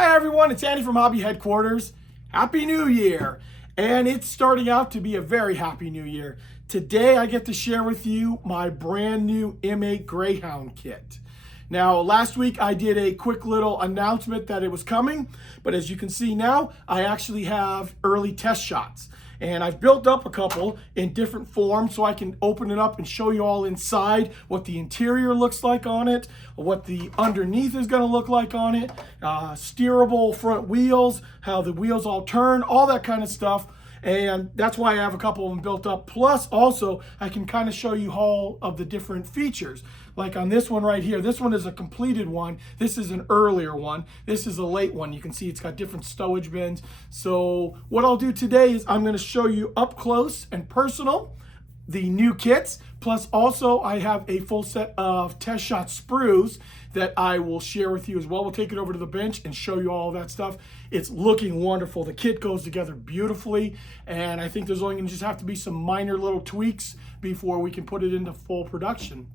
Hi everyone, it's Andy from Hobby Headquarters. Happy New Year! And it's starting out to be a very happy new year. Today I get to share with you my brand new M8 Greyhound kit. Now last week I did a quick little announcement that it was coming, but as you can see now, I actually have early test shots. And I've built up a couple in different forms so I can open it up and show you all inside what the interior looks like on it, what the underneath is going to look like on it, steerable front wheels, how the wheels all turn, all that kind of stuff. And that's why I have a couple of them built up. Plus also I can kind of show you all of the different features. Like on this one right here, this one is a completed one. This is an earlier one. This is a late one. You can see it's got different stowage bins. So what I'll do today is I'm going to show you up close and personal the new kits. Plus also I have a full set of test shot Sprws that I will share with you as well. We'll take it over to the bench and show you all of that stuff. It's looking wonderful. The kit goes together beautifully, and I think there's only gonna just have to be some minor little tweaks before we can put it into full production.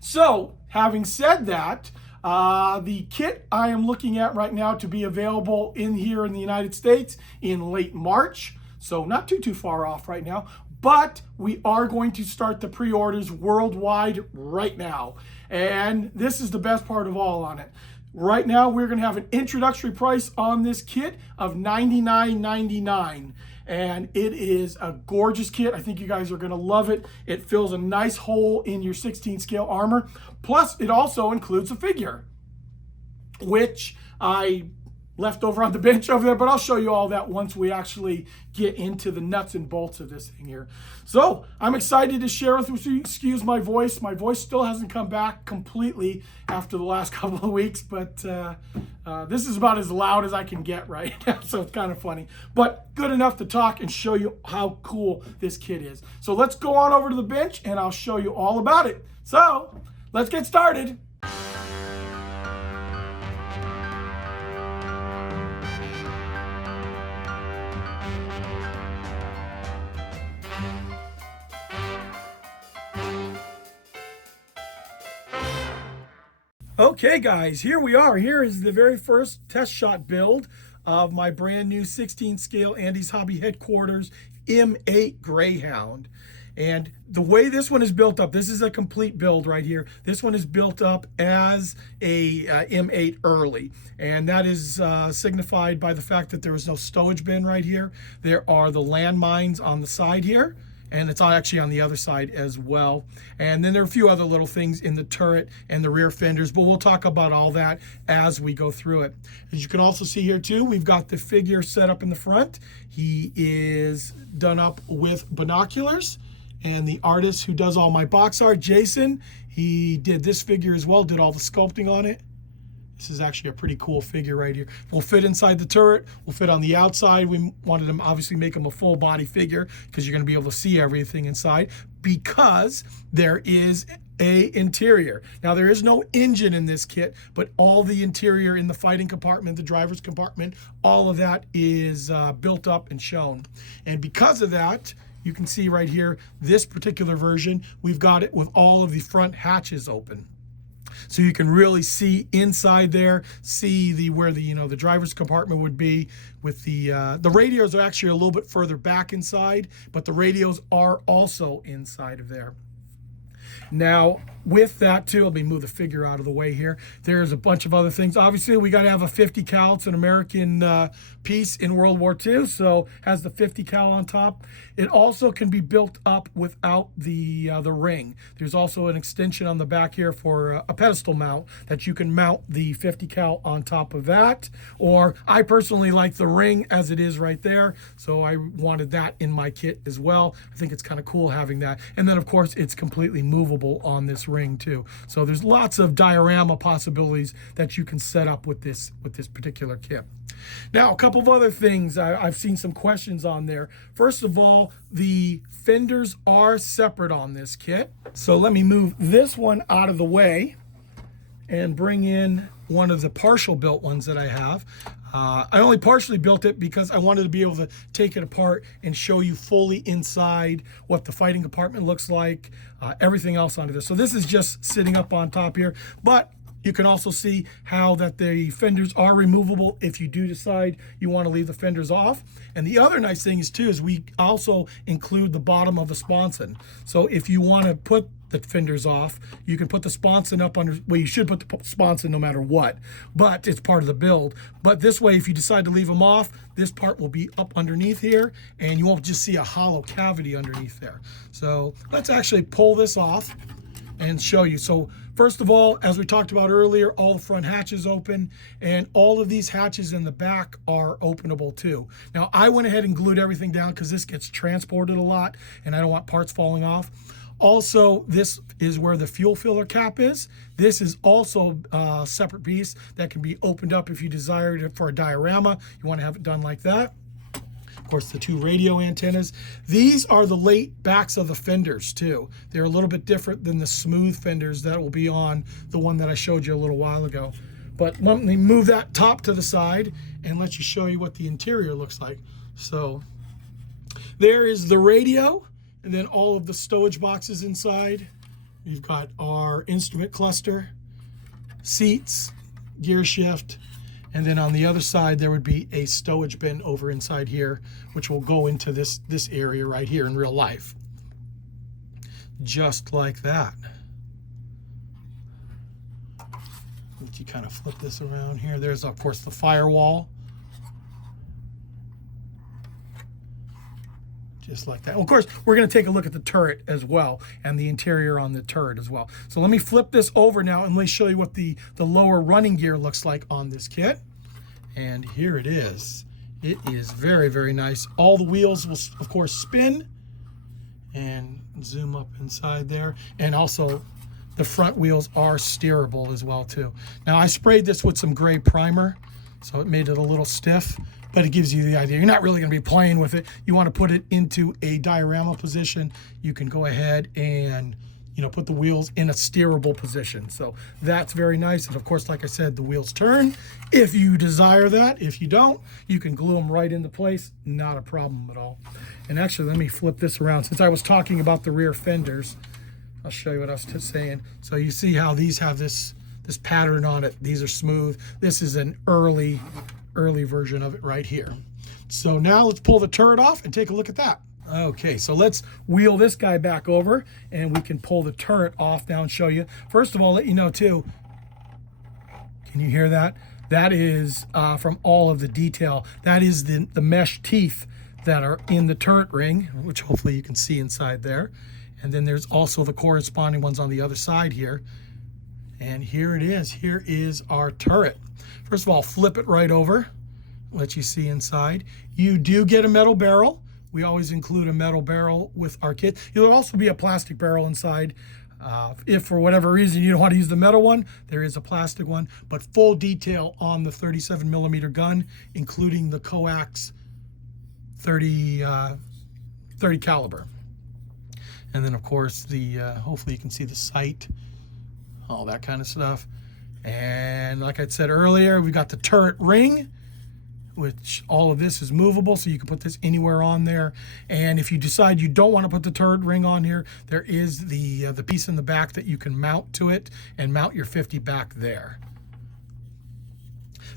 So having said that, the kit I am looking at right now to be available here in the United States in late March. So not too far off right now. But we are going to start the pre-orders worldwide right now. And this is the best part of all on it. Right now, we're going to have an introductory price on this kit of $99.99. And it is a gorgeous kit. I think you guys are going to love it. It fills a nice hole in your 16 scale armor. Plus, it also includes a figure, which I left over on the bench over there, but I'll show you all that once we actually get into the nuts and bolts of this thing here. So I'm excited to share with you. Excuse my voice. My voice still hasn't come back completely after the last couple of weeks, but this is about as loud as I can get right now, so it's kind of funny. But good enough to talk and show you how cool this kit is. So let's go on over to the bench and I'll show you all about it. So let's get started. Okay guys, here we are. Here is the very first test shot build of my brand new 16 scale Andy's Hobby Headquarters M8 Greyhound. And the way this one is built up, this is a complete build right here. This one is built up as a M8 early. And that is signified by the fact that there is no stowage bin right here. There are the landmines on the side here, and it's actually on the other side as well. And then there are a few other little things in the turret and the rear fenders, but we'll talk about all that as we go through it. As you can also see here too, we've got the figure set up in the front. He is done up with binoculars, and the artist who does all my box art, Jason, he did this figure as well, did all the sculpting on it. This is actually a pretty cool figure right here. Will fit inside the turret, will fit on the outside. We wanted him, obviously make him a full body figure because you're gonna be able to see everything inside because there is a interior. Now there is no engine in this kit, but all the interior in the fighting compartment, the driver's compartment, all of that is built up and shown. And because of that, you can see right here, this particular version, we've got it with all of the front hatches open. So you can really see inside there, see where the driver's compartment would be. With the radios are actually a little bit further back inside, but the radios are also inside of there. Now with that too, let me move the figure out of the way here. There's a bunch of other things. Obviously we got to have a 50 cal. It's an American piece in World War II, so has the 50 cal on top. It also can be built up without the ring. There's also an extension on the back here for a pedestal mount that you can mount the 50 cal on top of that. Or I personally like the ring as it is right there, so I wanted that in my kit as well. I think it's kind of cool having that. And then of course it's completely movable on this ring too. So there's lots of diorama possibilities that you can set up with this particular kit. Now, a couple of other things. I've seen some questions on there. First of all, the fenders are separate on this kit. So let me move this one out of the way and bring in one of the partial built ones that I have. I only partially built it because I wanted to be able to take it apart and show you fully inside what the fighting compartment looks like, everything else onto this. So this is just sitting up on top here, but You can also see how that the fenders are removable if you do decide you want to leave the fenders off. And the other nice thing is too, is we also include the bottom of the sponson. So if you want to put the fenders off, you can put the sponson up under, well, you should put the sponson no matter what, but it's part of the build. But this way, if you decide to leave them off, this part will be up underneath here, and you won't just see a hollow cavity underneath there. So let's actually pull this off and show you. So first of all, as we talked about earlier, all the front hatches open, and all of these hatches in the back are openable too. Now I went ahead and glued everything down because this gets transported a lot and I don't want parts falling off. Also, this is where the fuel filler cap is. This is also a separate piece that can be opened up if you desire it for a diorama. You want to have it done like that. Of course, the 2 radio antennas. These are the late backs of the fenders too. They're a little bit different than the smooth fenders that will be on the one that I showed you a little while ago. But let me move that top to the side and let you show you what the interior looks like. So there is the radio, and then all of the stowage boxes inside. You've got our instrument cluster, seats, gear shift, and then on the other side there would be a stowage bin over inside here, which will go into this area right here in real life. Just like that. Let you kind of flip this around here. There's of course the firewall. Just like that. Well, of course, we're going to take a look at the turret as well and the interior on the turret as well. So let me flip this over now and let me show you what the lower running gear looks like on this kit. And here it is. It is very, very nice. All the wheels will, of course, spin, and zoom up inside there. And also, the front wheels are steerable as well, too. Now, I sprayed this with some gray primer, so it made it a little stiff. But it gives you the idea. You're not really going to be playing with it. You want to put it into a diorama position. You can go ahead and, you know, put the wheels in a steerable position. So that's very nice. And of course, like I said, the wheels turn if you desire that. If you don't, you can glue them right into place. Not a problem at all. And actually, let me flip this around. Since I was talking about the rear fenders, I'll show you what I was just saying. So you see how these have this pattern on it. These are smooth. This is an early version of it right here. So now let's pull the turret off and take a look at that. Okay, so let's wheel this guy back over and we can pull the turret off now and show you. First of all, let you know too, can you hear that? That is from all of the detail. That is the mesh teeth that are in the turret ring, which hopefully you can see inside there. And then there's also the corresponding ones on the other side here. And here it is. Here is our turret. First of all, flip it right over, let you see inside. You do get a metal barrel. We always include a metal barrel with our kit. There'll also be a plastic barrel inside. If for whatever reason you don't want to use the metal one, there is a plastic one, but full detail on the 37mm gun, including the coax 30 caliber. And then of course hopefully you can see the sight, all that kind of stuff. And like I said earlier, we got the turret ring, which all of this is movable, so you can put this anywhere on there. And if you decide you don't want to put the turret ring on here, there is the piece in the back that you can mount to it and mount your 50 back there.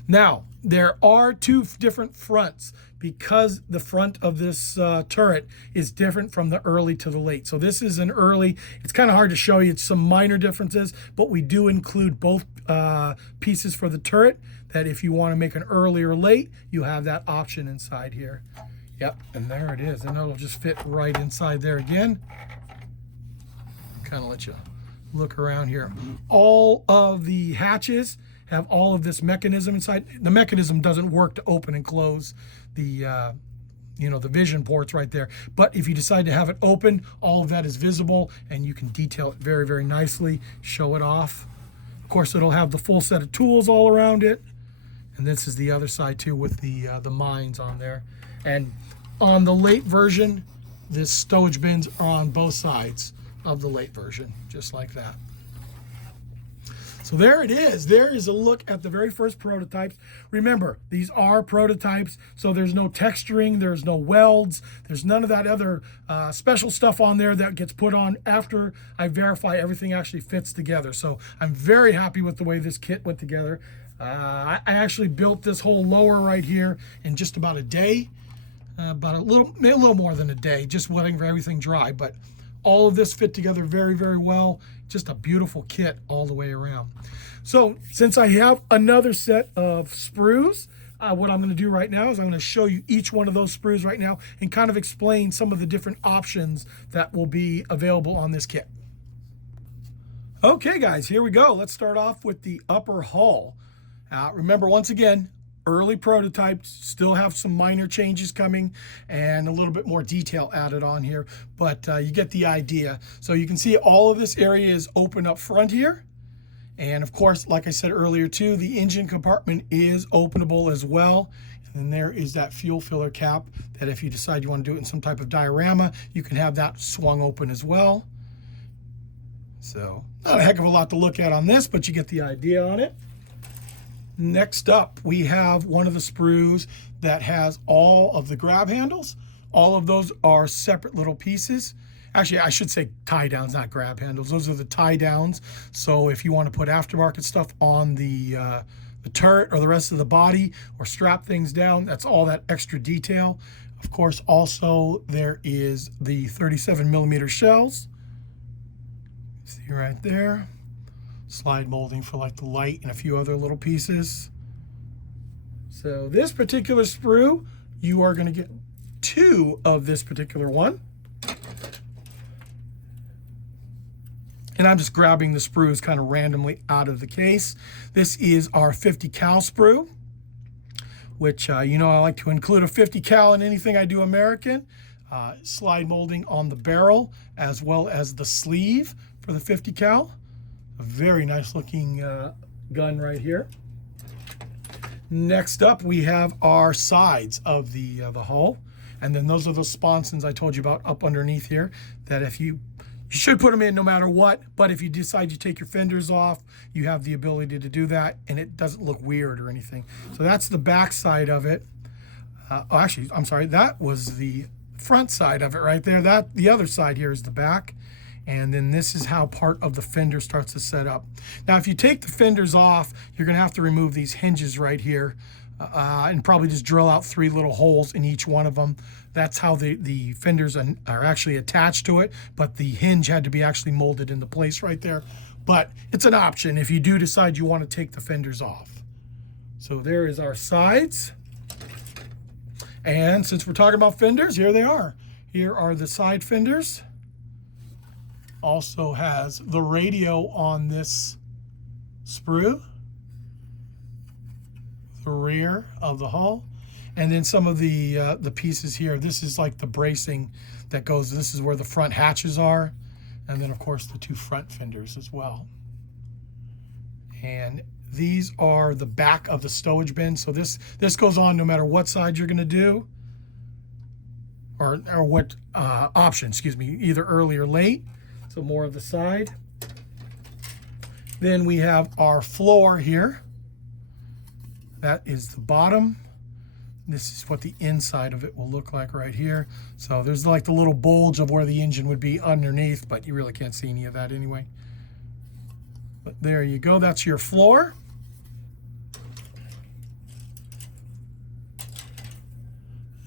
Now, there are 2 different fronts because the front of this turret is different from the early to the late. So this is an early. It's kind of hard to show you. It's some minor differences, but we do include both pieces for the turret, that if you want to make an early or late, you have that option inside here. Yep, and there it is. And it'll just fit right inside there again. Kind of let you look around here. All of the hatches have all of this mechanism inside. The mechanism doesn't work to open and close the the vision ports right there. But if you decide to have it open, all of that is visible and you can detail it very, very nicely, show it off. Of course, it'll have the full set of tools all around it. And this is the other side too with the mines on there. And on the late version, this stowage bins are on both sides of the late version, just like that. So So there it is. There is a look at the very first prototypes. Remember, these are prototypes, so there's no texturing, there's no welds, there's none of that other special stuff on there that gets put on after I verify everything actually fits together. So I'm very happy with the way this kit went together. I actually built this whole lower right here in just about a day, about a little more than a day, just letting everything dry. But all of this fit together very, very well. Just a beautiful kit all the way around. So since I have another set of Sprws, what I'm going to do right now is I'm going to show you each one of those Sprws right now and kind of explain some of the different options that will be available on this kit. Okay guys, here we go. Let's start off with the upper hull. Remember, once again, early prototypes, still have some minor changes coming and a little bit more detail added on here, but you get the idea. So you can see all of this area is open up front here. And of course, like I said earlier too, the engine compartment is openable as well. And then there is that fuel filler cap that if you decide you want to do it in some type of diorama, you can have that swung open as well. So not a heck of a lot to look at on this, but you get the idea on it. Next up, we have one of the Sprws that has all of the grab handles. All of those are separate little pieces. Actually, I should say tie downs, not grab handles. Those are the tie downs. So if you want to put aftermarket stuff on the turret or the rest of the body or strap things down, that's all that extra detail. Of course, also there is the 37mm shells. See right there. Slide molding for like the light and a few other little pieces. So this particular sprue, you are going to get 2 of this particular one. And I'm just grabbing the sprues kind of randomly out of the case. This is our 50 cal sprue, which you know I like to include a 50 cal in anything I do American. Slide molding on the barrel as well as the sleeve for the 50 cal. A very nice looking gun right here. Next up, we have our sides of the hull, and then those are the sponsons I told you about up underneath here. That if you should put them in no matter what, but if you decide to take your fenders off, you have the ability to do that, and it doesn't look weird or anything. So that's the back side of it. Actually, I'm sorry, that was the front side of it right there. The other side here is the back. And then this is how part of the fender starts to set up. Now, if you take the fenders off, you're going to have to remove these hinges right here and probably just drill out 3 little holes in each one of them. That's how the fenders are actually attached to it, but the hinge had to be actually molded into place right there. But it's an option if you do decide you want to take the fenders off. So there is our sides. And since we're talking about fenders, here they are. Here are the side fenders. Also has the radio on this sprue, the rear of the hull, and then some of the pieces here. This is like the bracing that goes, this is where the front hatches are, and then of course the 2 front fenders as well. And these are the back of the stowage bin. So this goes on no matter what side you're going to do, or what option, excuse me, either early or late. So more of the side. Then we have our floor here. That is the bottom. This is what the inside of it will look like right here. So there's like the little bulge of where the engine would be underneath, but you really can't see any of that anyway. But there you go, that's your floor.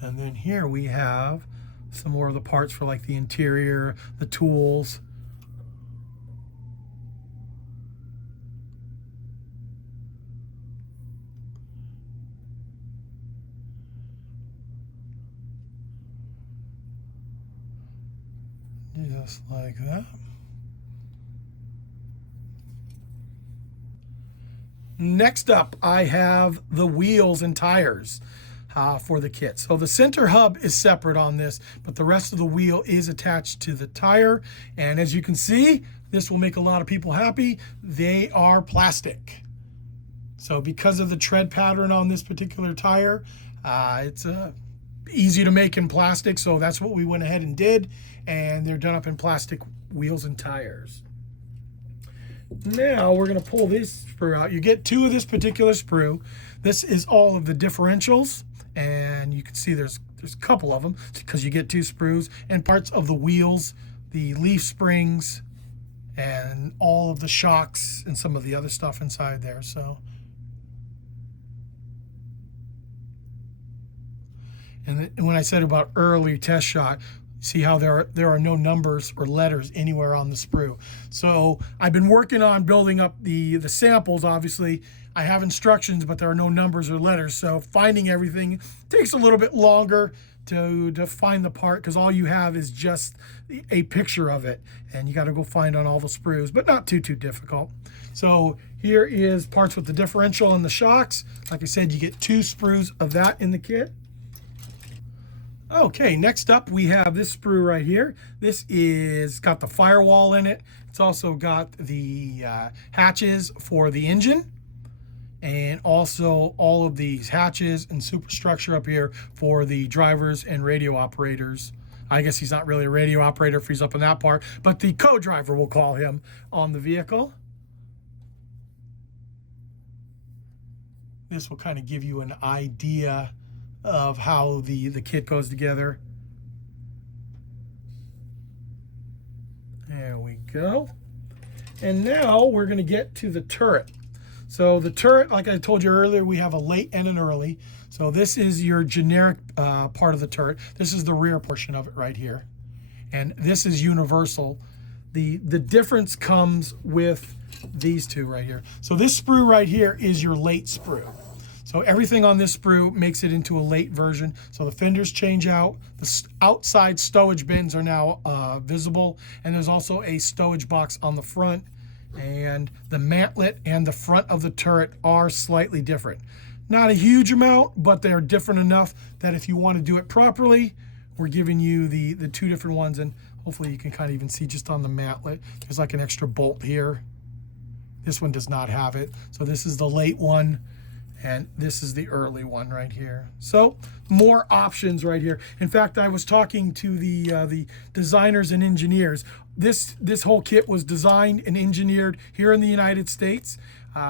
And then here we have some more of the parts for like the interior, the tools. Just like that. Next up, I have the wheels and tires for the kit. So the center hub is separate on this, but the rest of the wheel is attached to the tire. And as you can see, this will make a lot of people happy. They are plastic. So because of the tread pattern on this particular tire, it's easy to make in plastic. So that's what we went ahead and did. And they're done up in plastic wheels and tires. Now we're going to pull this sprue out. You get two of this particular sprue. This is all of the differentials, and you can see there's a couple of them because you get two sprues, and parts of the wheels, the leaf springs, and all of the shocks and some of the other stuff inside there. So, and when I said about early test shot, see how there are no numbers or letters anywhere on the sprue. So I've been working on building up the samples. Obviously I have instructions, but there are no numbers or letters, so finding everything takes a little bit longer to find the part, because all you have is just a picture of it, and you got to go find on all the sprues, but not too difficult. So here is parts with the differential and the shocks. Like I said, you get two sprues of that in the kit. Okay, next up we have this sprue right here. This is got the firewall in it. It's also got the hatches for the engine, and also all of these hatches and superstructure up here for the drivers and radio operators. I guess he's not really a radio operator if he's up in that part, but the co-driver, we'll call him, on the vehicle. This will kind of give you an idea of how the kit goes together. There we go. And now we're going to get to the turret. So the turret, like I told you earlier, we have a late and an early. So this is your generic part of the turret. This is the rear portion of it right here. And this is universal. The difference comes with these two right here. So this sprue right here is your late sprue. So everything on this sprue makes it into a late version. So the fenders change out. The outside stowage bins are now visible. And there's also a stowage box on the front. And the mantlet and the front of the turret are slightly different. Not a huge amount, but they're different enough that if you want to do it properly, we're giving you the two different ones. And hopefully you can kind of even see just on the mantlet, there's like an extra bolt here. This one does not have it. So this is the late one, and this is the early one right here. So more options right here. In fact, I was talking to the designers and engineers. This whole kit was designed and engineered here in the United States.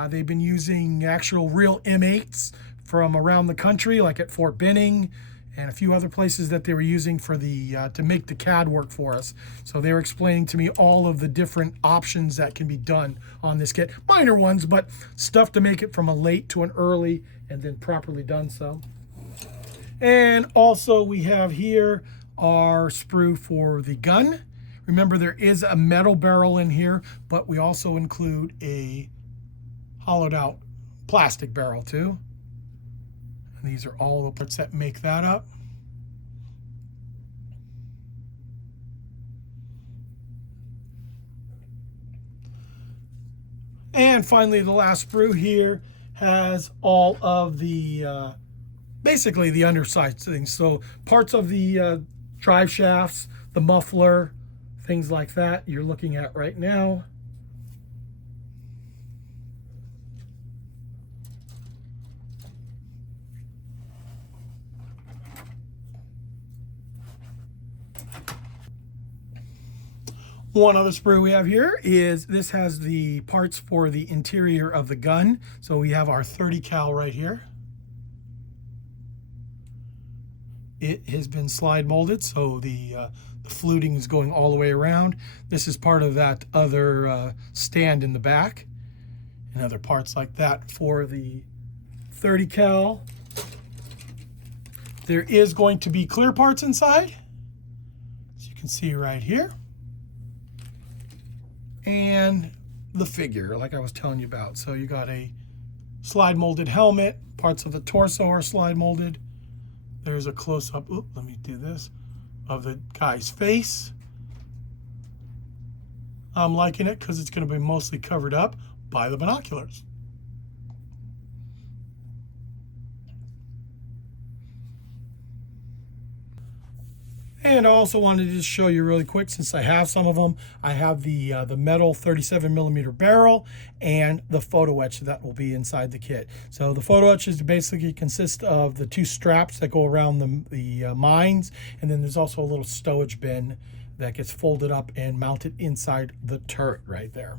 They've been using actual real M8s from around the country, like at Fort Benning and a few other places that they were using for to make the CAD work for us. So they were explaining to me all of the different options that can be done on this kit. Minor ones, but stuff to make it from a late to an early and then properly done so. And also we have here our sprue for the gun. Remember, there is a metal barrel in here, but we also include a hollowed out plastic barrel too. And these are all the parts that make that up. And finally, the last sprue here has all of the, basically the underside things. So parts of the drive shafts, the muffler, things like that you're looking at right now. One other sprue we have here is this has the parts for the interior of the gun. So we have our 30 cal right here. It has been slide molded, so the fluting is going all the way around. This is part of that other stand in the back, and other parts like that for the 30 cal. There is going to be clear parts inside, as you can see right here. And the figure, like I was telling you about. So you got a slide molded helmet, parts of the torso are slide molded. There's a close-up, let me do this, of the guy's face. I'm liking it because it's going to be mostly covered up by the binoculars. And I also wanted to just show you really quick, since I have some of them, I have the metal 37mm barrel and the photo etch that will be inside the kit. So the photo etch is basically consist of the two straps that go around the mines, and then there's also a little stowage bin that gets folded up and mounted inside the turret right there.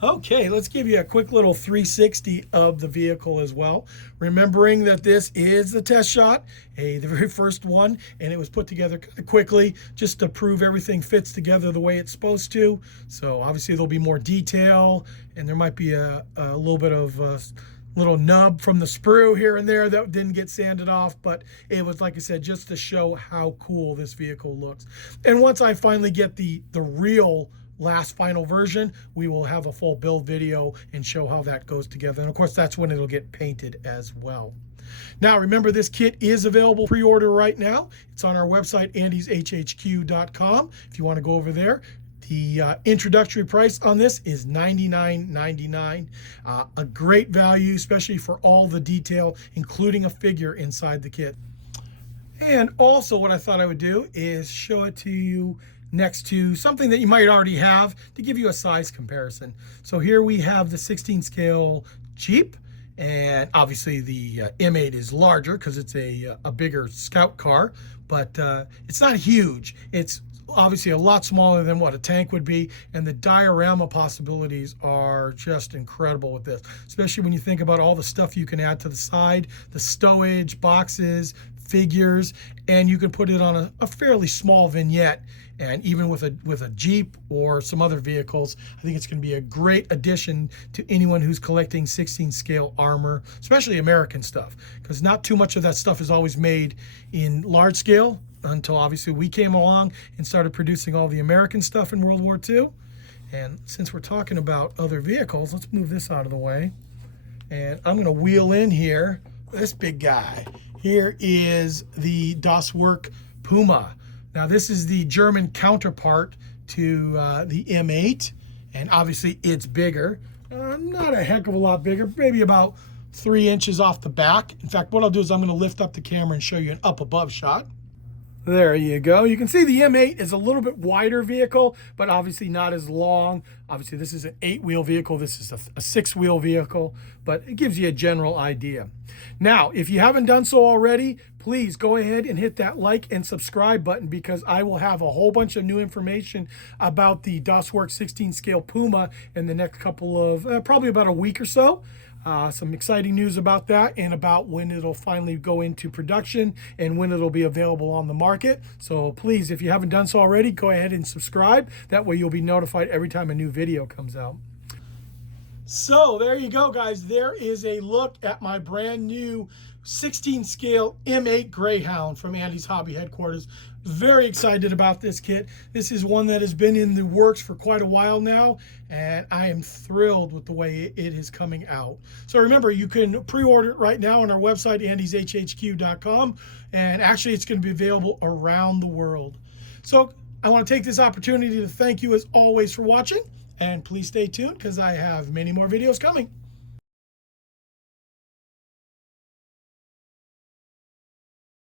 Okay, let's give you a quick little 360 of the vehicle as well. Remembering that this is the test shot, the very first one, and it was put together quickly just to prove everything fits together the way it's supposed to. So obviously there'll be more detail, and there might be a little bit of little nub from the sprue here and there that didn't get sanded off, but it was, like I said, just to show how cool this vehicle looks. And once I finally get the real last final version, we will have a full build video and show how that goes together. And of course, that's when it'll get painted as well. Now, remember, this kit is available pre-order right now. It's on our website, andyshhq.com. If you want to go over there, the introductory price on this is $99.99. A great value, especially for all the detail, including a figure inside the kit. And also what I thought I would do is show it to you next to something that you might already have to give you a size comparison. So here we have the 16 scale Jeep, and obviously the M8 is larger because it's a bigger scout car, but it's not huge. It's obviously a lot smaller than what a tank would be, and the diorama possibilities are just incredible with this, especially when you think about all the stuff you can add to the side, the stowage, boxes, figures, and you can put it on a fairly small vignette. And even with a Jeep or some other vehicles, I think it's going to be a great addition to anyone who's collecting 16 scale armor, especially American stuff, because not too much of that stuff is always made in large scale until obviously we came along and started producing all the American stuff in World War II. And since we're talking about other vehicles, let's move this out of the way. And I'm going to wheel in here this big guy. Here is the Das Werk Puma. Now, this is the German counterpart to the M8, and obviously it's bigger. Not a heck of a lot bigger, maybe about 3 inches off the back. In fact, what I'll do is I'm going to lift up the camera and show you an up above shot. There you go. You can see the M8 is a little bit wider vehicle, but obviously not as long. Obviously, this is an 8-wheel vehicle. This is a 6-wheel vehicle, but it gives you a general idea. Now, if you haven't done so already, please go ahead and hit that like and subscribe button, because I will have a whole bunch of new information about the Das Werk 16 scale Puma in the next couple of, probably about a week or so. Some exciting news about that, and about when it'll finally go into production and when it'll be available on the market. So please, if you haven't done so already, go ahead and subscribe. That way you'll be notified every time a new video comes out. So there you go, guys. There is a look at my brand new 16 scale M8 Greyhound from Andy's Hobby Headquarters. Very excited about this kit. This is one that has been in the works for quite a while now, and I am thrilled with the way it is coming out. So remember, you can pre-order it right now on our website, andyshhq.com, and actually it's going to be available around the world. So I want to take this opportunity to thank you as always for watching, and please stay tuned because I have many more videos coming.